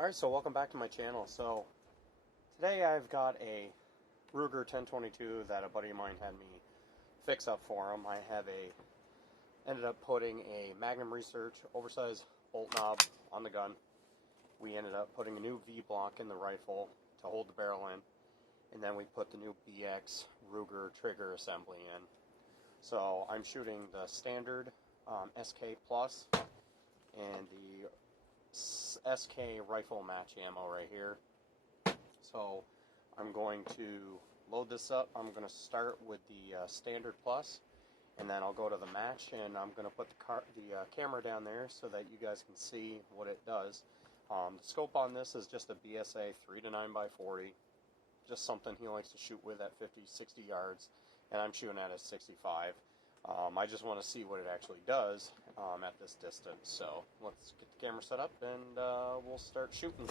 Alright, so welcome back to my channel. So today I've got a Ruger 1022 that a buddy of mine had me fix up for him. I have ended up putting a Magnum Research oversized bolt knob on the gun. We ended up putting a new V-block in the rifle to hold the barrel in, and then we put the new BX Ruger trigger assembly in. So I'm shooting the standard SK Plus and the SK rifle match ammo right here. So I'm going to load this up. I'm going to start with the standard plus, and then I'll go to the match, and I'm going to put the camera down there so that you guys can see what it does. The scope on this is just a BSA 3-9x40, just something he likes to shoot with at 50-60 yards, and I'm shooting at a 65. I just want to see what it actually does at this distance. So let's get the camera set up and we'll start shooting.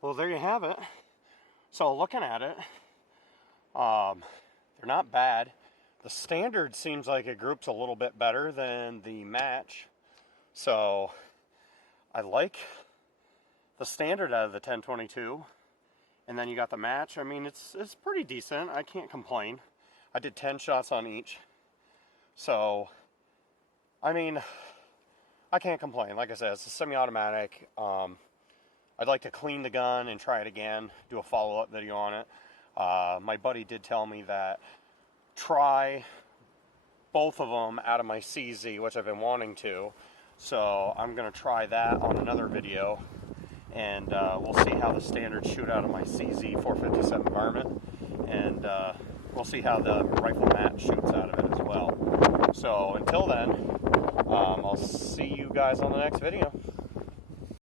Well, there you have it. So looking at it, they're not bad. The standard seems like it groups a little bit better than the match. So I like the standard out of the 1022. And then you got the match. I mean, it's pretty decent. I can't complain. I did 10 shots on each. So, I mean, I can't complain. Like I said, it's a semi-automatic. I'd like to clean the gun and try it again, do a follow-up video on it. My buddy did tell me that try both of them out of my CZ, which I've been wanting to. So I'm going to try that on another video, and we'll see how the standard shoot out of my CZ 457 varmint, and we'll see how the rifle match shoots out of it as well. So until then, I'll see you guys on the next video.